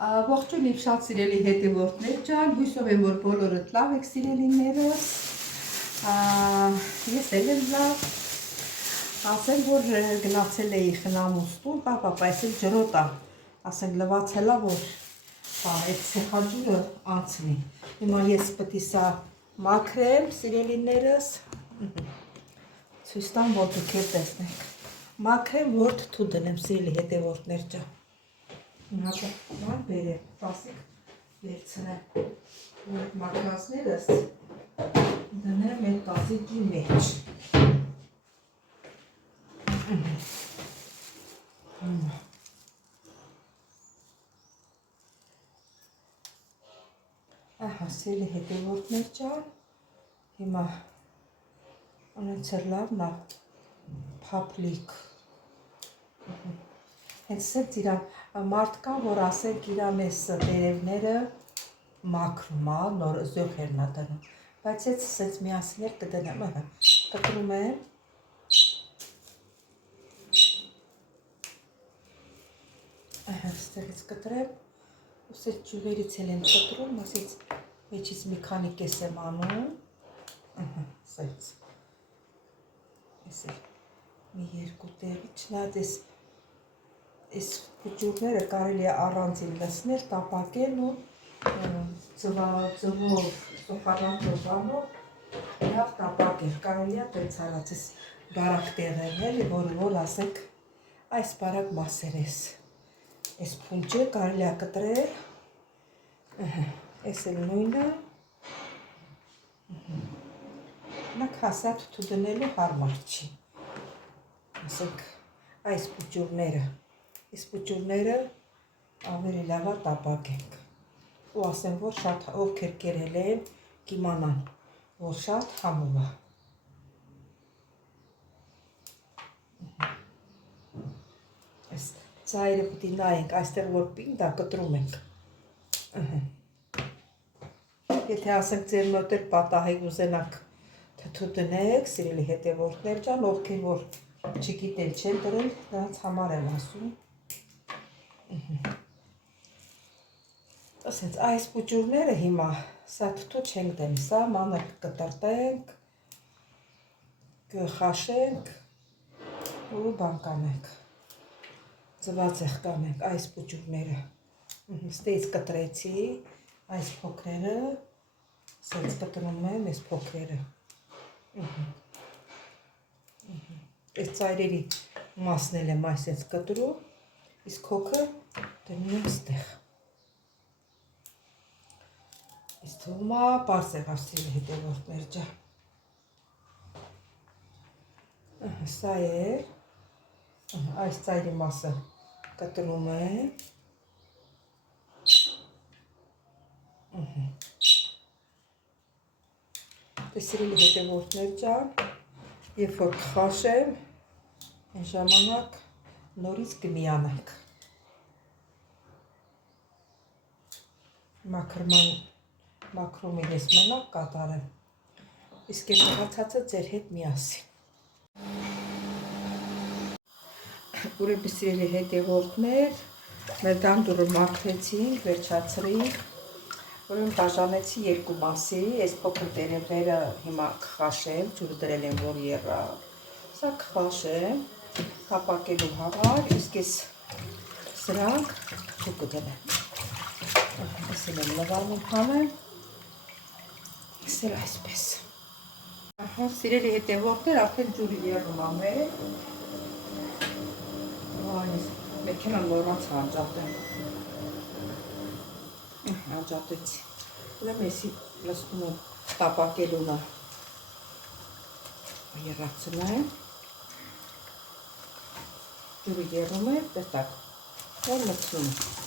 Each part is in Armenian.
Ողջույն իմ շատ սիրելի հետևորդներ ջան, հույսով եմ, որ բոլորդ լավ եք սիրելիներս, ես էլ եմ լավ, ասեմ, որ գնացել էի խնամուստուն, պապա, այս էլ ջրոտ է, ասենք լվացելա, որ այդ սեխաջուրը անցնի, հիմա ես պտի սա մաքրեմ, սիրելիներս, ցույց տամ, որ դուք էլ տեսնեք, մաքրեմ, որ թթու դնեմ, սիրելի հետևորդներ ջան, Նան բերեմ, տասիկ վերցնեմ, որ մակրասներս դնեմ այդ տասիկի մեջ։ Սիրելի հետևորդներ ջան, հիմա ունեցել լավն է փափլիկ։ Հենց սենց իրան մարդ կա, որ ասենք իրան ես տերևները մաքրում, նոր զոհերն է դնում, բայց ես սենց միասներ կդնեմ, կտրում եմ, ստեղից կտրեմ, ու սենց ճյուղերից էլ եմ կտրում, ասից մեջից մի քանի կես եմ անում, սենց, ես էլ մի երկու տեղի, չնայած Այս փուճուրները կարելի է առանձին լցնել, տապակել ու ձվով, սոխարանով բանով լավ տապակել, կարելի է տենց արած ես բարակ տեղերն էլի, որ ասենք այս բարակ մասեր ես, այս փունջը կարելի է կտրել, այս էլ նույնը, նակ հասա թթու դնելու հարմար չի, ասենք այս Այս փուճուրները ավելի լավա տապակենք ու ասեմ, որ շատ ովքեր կերել են, կիմանան, որ շատ համով է։ Այս ծայրը պիտի նայենք, այստեղ որ պինդ է, կտրում ենք։ Եթե ասենք ձեր մոտ էլ պատահեք ուզենաք թթու դնեք, սիրելի հետևորդներ ջան, ովքեր որ չգիտեն չեն դրել, նրանց համար եմ ասում։ Ասենց այս փուճուրները հիմա սա թթու չենք դնի, սա մանր կտրտենք, կխաշենք ու բան կանենք, ձվածեղ կանենք այս փուճուրները, ստեից կտրեցի, այս փոքրերը, սենց կտրում եմ այս փոքրերը, այս ծայրերի մասն էլ եմ այսենց կտրում, իսկ հոգը դնում եմ ստեղ։ Ես թվում է պարզ եղավ հետևորդներ ջան։ Սա է, այս ծայրի մասը կտրում եմ։ Սիրելի հետևորդներ ջան, երբ որ կխաշեմ, այն ժամանակ նորից կմիանանք։ Մաքրումին ես մնակ կատարեմ, իսկ այդ մնացածը ձեր հետ միասին։ Ուրեմն սիրելի հետևորդներ, մեր դանդուրը մաքրեցինք, վերջացրինք, ուրեմն բաժանեցի երկու մասի, այս փոքր տերևները հիմա կխաշեմ, ջուրը դրել եմ, որ եռա, սա կխաշեմ, տապակելու համար, իսկ ես սրանք թթու կդնեմ։ Ես էլ եմ լվանում հանեմ, ես էլ այսպես։ Սիրելի հետևորդներ, արդեն ջուրը եռում ամեն, մեքենան մոռացա անջատեմ, անջատեցի, ուրեմն եսի լսնում եմ տապակելունը եռացնեմ, ջուրը եռում է, տեսակ, որ լցնում եմ։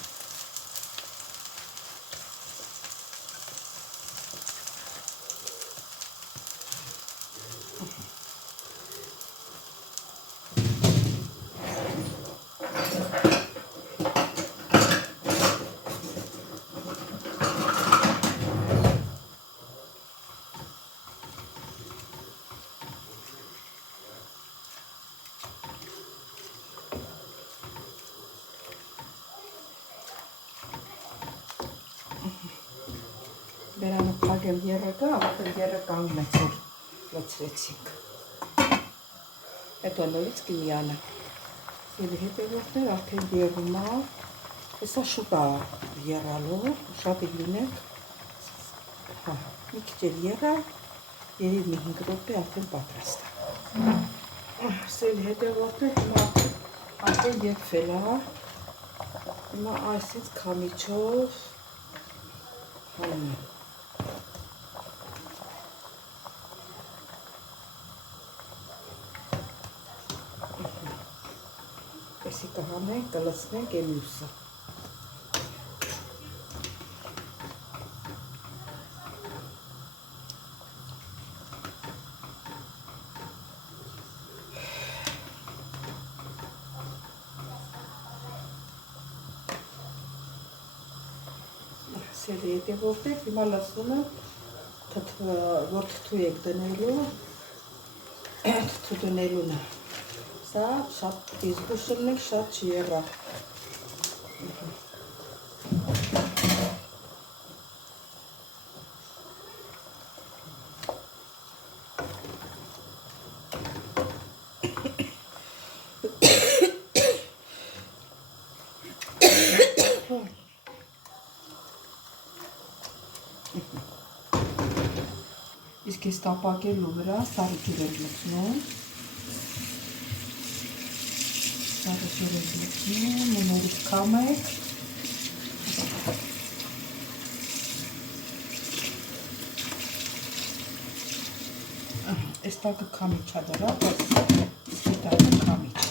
Բերանը փակեմ եռակը, ավտել եռը կանգնեց, որ լցրեցինք։ Հետո նորից կմիանա։ Սելի հետևորդներ արդեն եղում է, հեսա շուտ է եռալով, շատ լինենք, հա, մի քիչ էլ եռա, երև մի 5 րոպե արդեն պատրաստ է։ Սելի հետևորդներ հիմա արդեն եկվել է, հիմա այսից քամիչով հանում եմ։ Եսի կհանենք, կլցնենք է մյուսը։ Սելի հետևորդներ, հիմա լցնում եմ, որ թթու եք դնելու, թթու դնելուն է։ Սա շատ իզգուշն եք, շատ չի եղա։ Իսկ ես տապակելու վրա սարի ջուր եմ լցնում, ու նորից քամենք, այս տակը քամիչ է դրա, բայց իսկի տակը քամիչ է։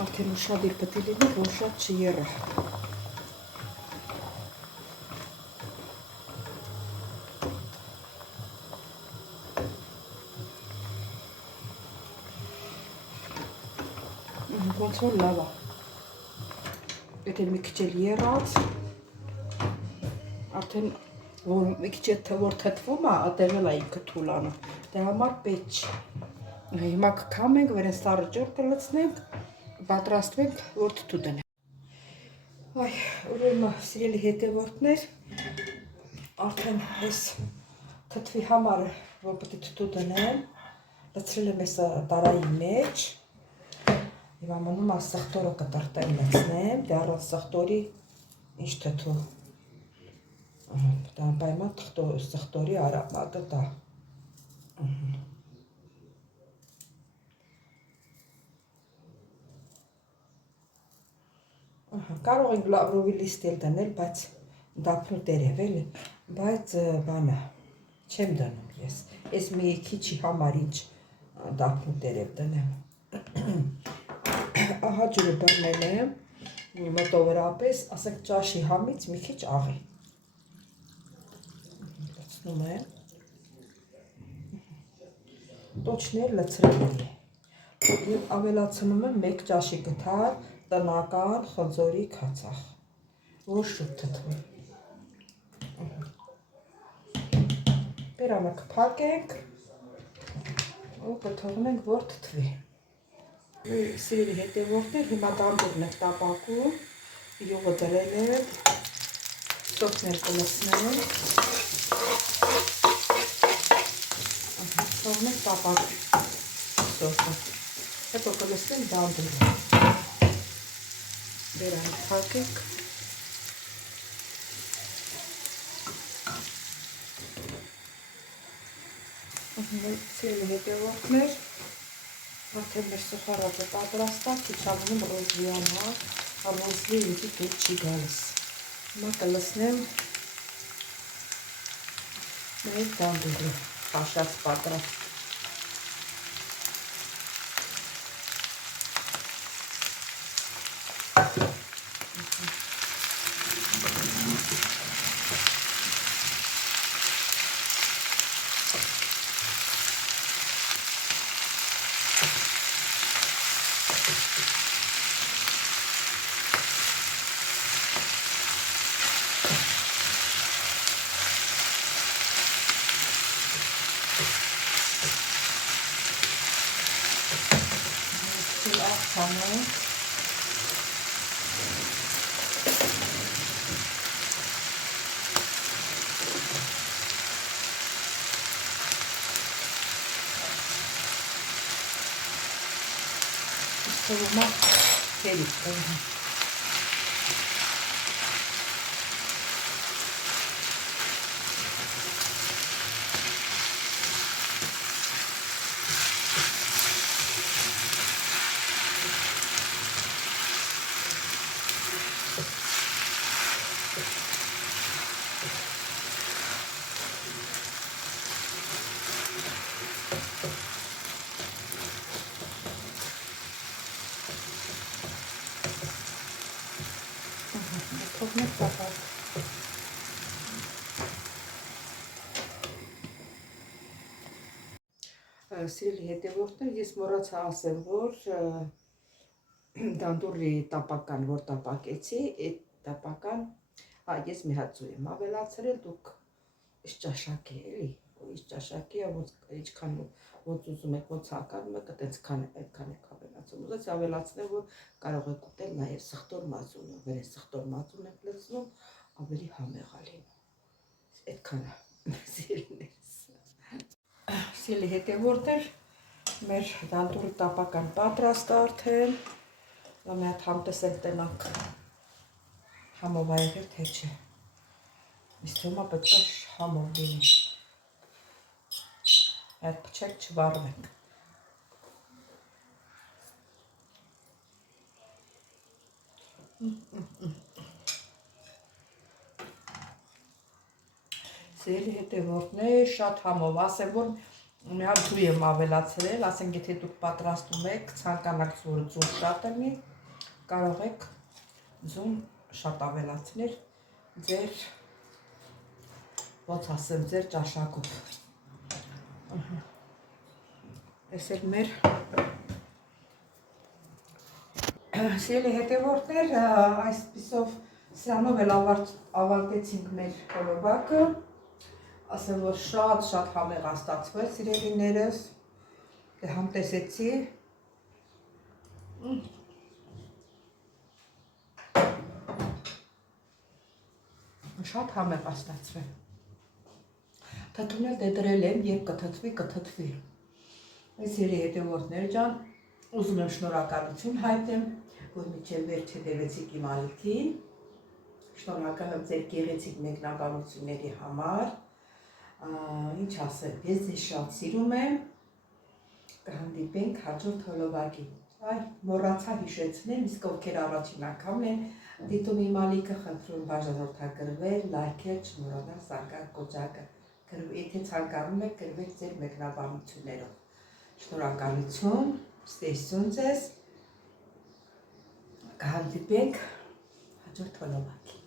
Արդեն ուշադիր պետք է լինի, որ շատ չեռա։ Ոնց որ լավ է։ Եթե մի քիչ էլ եռած, արդեն որ մի քիչ որ թթվում է, ատեղել է ինքը թուլանում։ Դե համար պետք չի։ Հիմա կքամենք, վերեն սառը ջուր կլցնենք, պատրաստվենք, որ թթու դնենք։ Այ, ուրեմն սիրելի հետևորդներ, արդեն այս թթվի համար, որ պետք է թթու դնեմ, լցրել եմ այս տարայի մեջ։ Եվ ամնում սխտորը կտրտեմ լցնեմ, դե առանց սխտորի ինչ թթու։ Դա պայման սխտորի արամատը դա։ Կարող ենք լավրովի լիստ էլ դնել, բայց դափնու տերև էլի, բայց բանը չեմ դնում ես։ Ես մի քիչի համար ինչ դափնու տերև դնեմ։ Ահա ջուրը բռնել եմ, մոտավորապես, ասենք ճաշի համից մի քիչ աղի։ Լցնում եմ։ Տոչներ լցրել եմ։ Եվ ավելացնում եմ 1 ճաշի գթար տնական խնձորի քացախ, որ շուտ թթվի։ Բերանը կփակենք ու կթողնենք, որ թթվի։ Սիրելի հետևորդներ, հիմա դանդուրն եք տապակում, յուղը դրել եմ, սոթներ կլցնեմ, թողնենք տապակի սոթը, հետո կլցնենք դանդուրը, բերանը փակենք, սիրելի հետևորդներ, արդեն մեր սոխարակը պատրաստ է, քիչ անում ռոզվի համար, ռոզվի ինձի դուր չի գալիս։ Հիմա կլցնեմ մեր դանդուրը, խաշած պատրաստ։ Աղցանը Սովորմա կերիք կողմ Թողնեք տապակ Սիրելի հետևորդներ, ես մոռացա ասեմ, որ դանդուրի տապական, որ տապակեցի, այդ տապական, ես մի հատ ծույ եմ ավելացրել, դուք իշ ճաշակ է, էլի, իշ ճաշակ է, ինչքան ոնց ուզում եք, ոնց ցանկանում եք, այդքան եք ավելացում, ուզած ավելացնեմ, որ կարող եք ուտել նաև սխտոր մածունը, վերեն սխտոր մածուն եք լցնում, ավելի համեղ ա լինում, այդքանը, սիրելիներս Սիրելի հետևորդներ, մեր դանդուրի տապական պատրաստ արդեն, մի հատ համտեսել տնանք համով ա եղել, թե չէ, ինձ թվում ա պետք է համով լինի, այդ փչեք չվառվենք Սիրելի հետևորդներ, շատ համով, ասեմ, որ մի հատ ձու եմ ավելացրել, ասենք, եթե դուք պատրաստում եք, ցանկանաք, որ ձու շատ լինի, կարող եք ձուն շատ ավելացնել ձեր, ոնց ասեմ, ձեր ճաշակով։ Այս էլ մեր Սիրելի հետևորդներ, այսպիսով սրանով էլ ավարտեցինք մեր հոլովակը, ասեմ, որ շատ համեղ ա ստացվել, սիրելիներս, համտեսեցի, շատ համեղ ա ստացվել, թթուն էլ դրել եմ, երբ կթթվի, սիրելի հետևորդներ ջան, ուզում եմ շնորհակալություն հայտնեմ, որ մինչև վերջ հետևեցիք իմ ալիքին, շնորհակալ եմ ձեր գեղեցիկ մեկնաբանությունների համար, ինչ ասեմ, ես ձեզ շատ սիրում եմ, կհանդիպենք հաջորդ հոլովակին, մոռացա հիշեցնել, իսկ ովքեր առաջին անգամն են դիտում իմ ալիքը, խնդրում բաժանորդագրվել, լայքել, չմոռանալ զանգակ կոճակը, եթե ցանկանում եք գրվեք ձեր մեկնաբանություններով, շնորհակալություն, ստեսություն ձեզ, կհանդիպենք հաջորդ հոլովակին